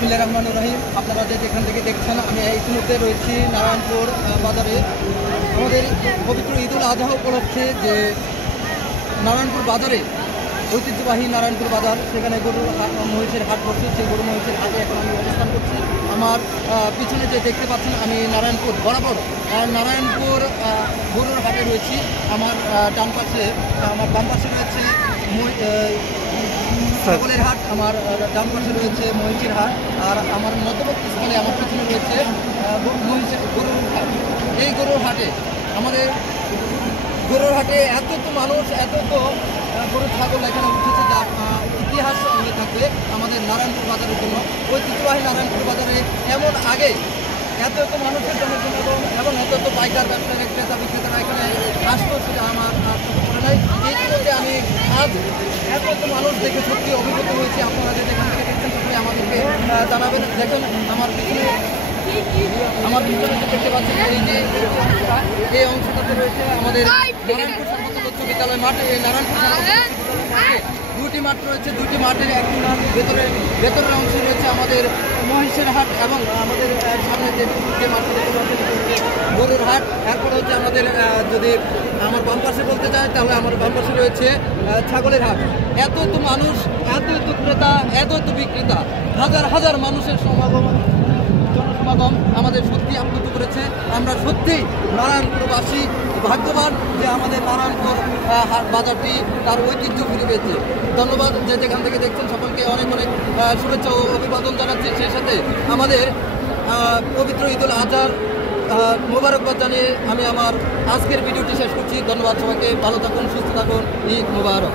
বিসমিল্লাহির রহমানির রহিম। আপনারা যেখান থেকে দেখছেন, আমি ইতিমধ্যে রয়েছি নারায়ণপুর বাজারে। আমাদের পবিত্র ঈদুল আজহা উপলক্ষে যে নারায়ণপুর বাজারে ঐতিহ্যবাহী নারায়ণপুর বাজার, সেখানে গরুর মহিষের হাট বসছে। সেই গরু মহিষের হাটে এখন আমি অবস্থান করছি। আমার পিছনে যে দেখতে পাচ্ছেন, আমি নারায়ণপুর বরাবর নারায়ণপুর গরুর হাটে রয়েছি। আমার ডান পাশে, আমার বাম পাশে রয়েছে ছাগলের হাট, আমার ডান পাশে রয়েছে মহিষের হাট, আর আমার মধ্যবর্তী স্থানে আমার পিছনে রয়েছে গরুর হাট। এই গরুর হাটে গরুর হাটে এত তো মানুষ, এত তো গরু ছাগল এখানে উঠেছে, যার ইতিহাস সঙ্গে থাকবে আমাদের নারায়ণপুর বাজারের জন্য। ঐতিহ্যবাহী নারায়ণপুর বাজারে এমন আগে এত মানুষের জনসমাগম এবং এত পাইকার ব্যবসায়ী ক্রেতা বিক্রেতারা এখানে আসতো, সেটা আমার মনে নাই। ইতিমধ্যে আমি আজ এত মানুষ দেখে সত্যি অভিভূত হয়েছি। আপনারা যে যেখান থেকে দেখছেন সকলে আমাদেরকে জানাবেন। দেখুন আমার পিছনে দেখতে পাচ্ছেন, এই অংশটাতে রয়েছে আমাদের নারায়ণপুর সরকারি উচ্চ বিদ্যালয় মাঠ। এই নারায়ণপুর মাঠে দুটি মাঠ রয়েছে। দুটি মাঠের একটি মাঠ ভেতরের অংশে রয়েছে আমাদের মহিষের হাট, এবং আমাদের সামনে যে মাঠটি দেখতে পাচ্ছেন গরুর হাট। এরপরে হচ্ছে আমাদের, যদি আমার বাম পাশে বলতে চাই, তাহলে আমার বাম পাশে রয়েছে ছাগলের হাট। এত মানুষ, এত ক্রেতা, এত বিক্রেতা, হাজার হাজার মানুষের জনসমাগম আমাদের সত্যি আপ্লুত করেছে। আমরা সত্যিই নারায়ণপুরবাসী ভাগ্যবান যে আমাদের নারায়ণপুর বাজারটি তার ঐতিহ্য ফিরে পেয়েছে। ধন্যবাদ যে যেখান থেকে দেখছেন, সকলকে অনেক অনেক শুভেচ্ছা ও অভিবাদন জানাচ্ছি। সেই সাথে আমাদের পবিত্র ঈদুল আজহার মোবারকবাদ জানিয়ে আমি আমার আজকের ভিডিওটি শেষ করছি। ধন্যবাদ সবাইকে, ভালো থাকুন, সুস্থ থাকুন, ঈদ মোবারক।